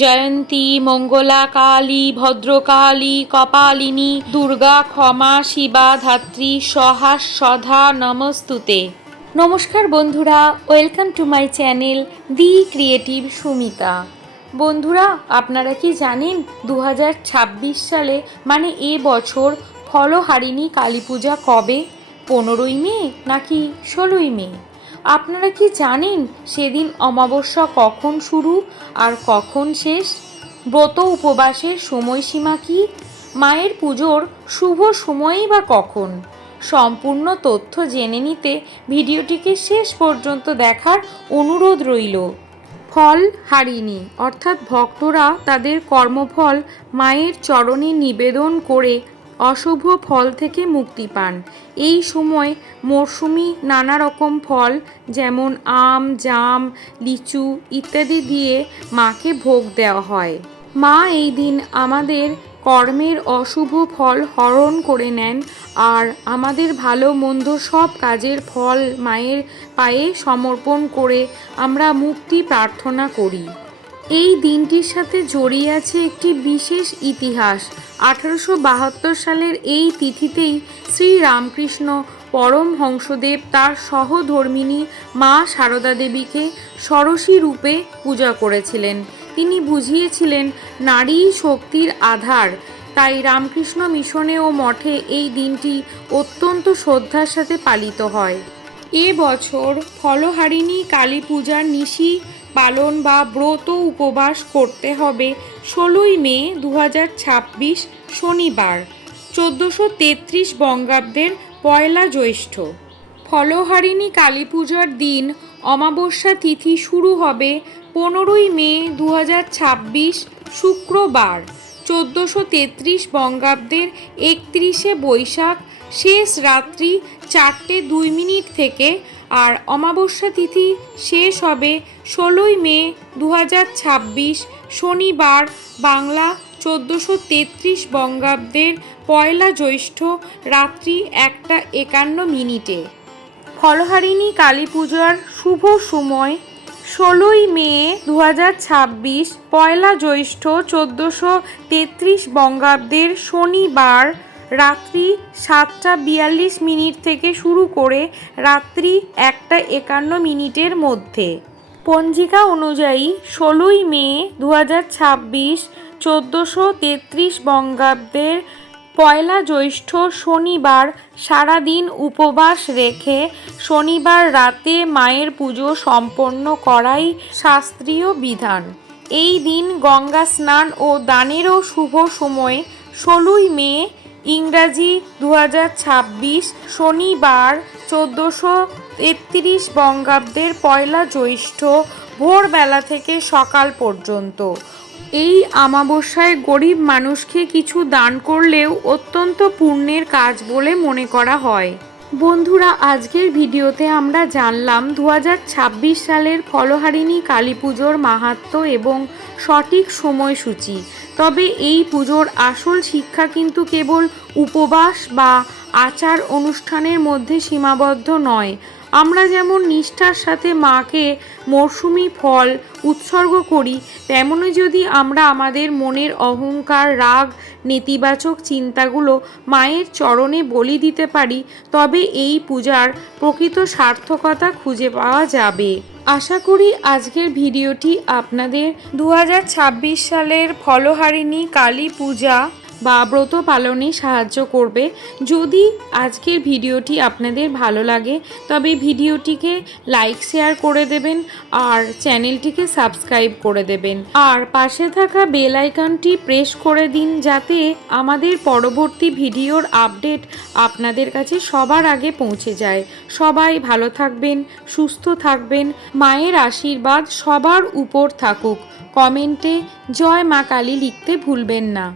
জয়ন্তী, মঙ্গলা, কালী, ভদ্রকালী, কপালিনী, দুর্গা, ক্ষমা, শিবা, ধাত্রী, সহা, সধা নমস্তুতে। নমস্কার বন্ধুরা, welcome to my channel the creative Sumita. বন্ধুরা, আপনারা কি জানেন 2026 সালে মানে এ বছর ফলহারিণী কালী পূজা কবে? 15ই মে নাকি 16ই মে? আপনারা কি জানেন সেদিন অমাবস্যা কখন শুরু আর কখন শেষ? ব্রত উপবাসের সময়সীমা কি? মায়ের পুজোর শুভ সময়ই বা কখন? সম্পূর্ণ তথ্য জেনে নিতে ভিডিওটিকে শেষ পর্যন্ত দেখার অনুরোধ রইল। ফলহারিণী অর্থাৎ ভক্তরা তাদের কর্মফল মায়ের চরণে নিবেদন করে অশুভ ফল থেকে মুক্তি পান। এই সময় মরশুমি নানা রকম ফল যেমন আম, জাম, লিচু ইত্যাদি দিয়ে মাকে ভোগ দেওয়া হয়। মা এই দিন আমাদের কর্মের অশুভ ফল হরণ করে নেন আর আমাদের ভালো মন্দ সব কাজের ফল মায়ের পায়ে সমর্পণ করে আমরা মুক্তি প্রার্থনা করি। এই দিনটির সাথে জড়িয়ে আছে একটি বিশেষ ইতিহাস। 1872 সালের এই তিথিতেই শ্রী রামকৃষ্ণ পরমহংসদেব তার সহধর্মিণী মা সারদা দেবীকে ষোড়শী রূপে পূজা করেছিলেন। তিনি বুঝিয়েছিলেন নারী শক্তির আধার। তাই রামকৃষ্ণ মিশনে ও মঠে এই দিনটি অত্যন্ত শ্রদ্ধার সাথে পালিত হয়। এ বছর ফলহারিণী কালী পূজার নিশি পালন বা ব্রত উপবাস করতে হবে 16ই মে 2026 শনিবার 1433 বঙ্গাব্দের পয়লা জ্যৈষ্ঠ। ফলহারিণী কালী পূজার দিন অমাবস্যা তিথি শুরু হবে 15ই মে 2026 শুক্রবার 1433 বঙ্গাব্দের 31শে বৈশাখ শেষ রাত্রি 4:02 থেকে আর অমাবস্যা তিথি শেষ হবে 16ই মে 2026 শনিবার বাংলা 1433 বঙ্গাব্দের পয়লা জ্যৈষ্ঠ রাত্রি 1:51। ফলহারিণী কালী পূজার শুভ সময় 16ই মে 2026 পয়লা জ্যৈষ্ঠ 1433 বঙ্গাব্দের শনিবার রাত্রি 7:42 থেকে শুরু করে রাত্রি 1:51 মধ্যে। পঞ্জিকা অনুযায়ী 16ই মে 2026 1433 বঙ্গাব্দের পয়লা জ্যৈষ্ঠ শনিবার সারাদিন উপবাস রেখে শনিবার রাতে মায়ের পুজো সম্পন্ন করাই শাস্ত্রীয় বিধান। এই দিন গঙ্গা স্নান ও দানেরও শুভ সময় 16ই মে ইংরাজি 2026 শনিবার 1433 বঙ্গাব্দের পয়লা জ্যৈষ্ঠ ভোরবেলা থেকে সকাল পর্যন্ত। এই অমাবস্যায় গরিব মানুষকে কিছু দান করলেও অত্যন্ত পুণ্যের কাজ বলে মনে করা হয়। বন্ধুরা, আজকের ভিডিওতে আমরা জানলাম 2026 সালের ফলহারিণী কালী পুজোর মাহাত্ম্য এবং সঠিক সময়সূচি। তবে এই পুজোর আসল শিক্ষা কিন্তু কেবল উপবাস বা আচার অনুষ্ঠানের মধ্যে সীমাবদ্ধ নয়। আমরা যেমন নিষ্ঠার সাথে মাকে মরশুমি ফল উৎসর্গ করি, তেমনই যদি আমরা আমাদের মনের অহংকার, রাগ, নেতিবাচক চিন্তাগুলো মায়ের চরণে বলি দিতে পারি, তবে এই পূজার প্রকৃত সার্থকতা খুঁজে পাওয়া যাবে। আশা করি আজকের ভিডিওটি আপনাদের 2026 সালের ফলহারিণী কালী পূজা বা ব্রত পালনে সাহায্য করবে। যদি আজকের ভিডিওটি আপনাদের ভালো লাগে তবে ভিডিওটিকে লাইক শেয়ার করে দেবেন আর চ্যানেলটিকে সাবস্ক্রাইব করে দেবেন আর পাশে থাকা বেল আইকনটি প্রেস করে দিন যাতে আমাদের পরবর্তী ভিডিওর আপডেট আপনাদের কাছে সবার আগে পৌঁছে যায়। সবাই ভালো থাকবেন, সুস্থ থাকবেন, মায়ের আশীর্বাদ সবার উপর থাকুক। কমেন্টে জয় মা কালী লিখতে ভুলবেন না।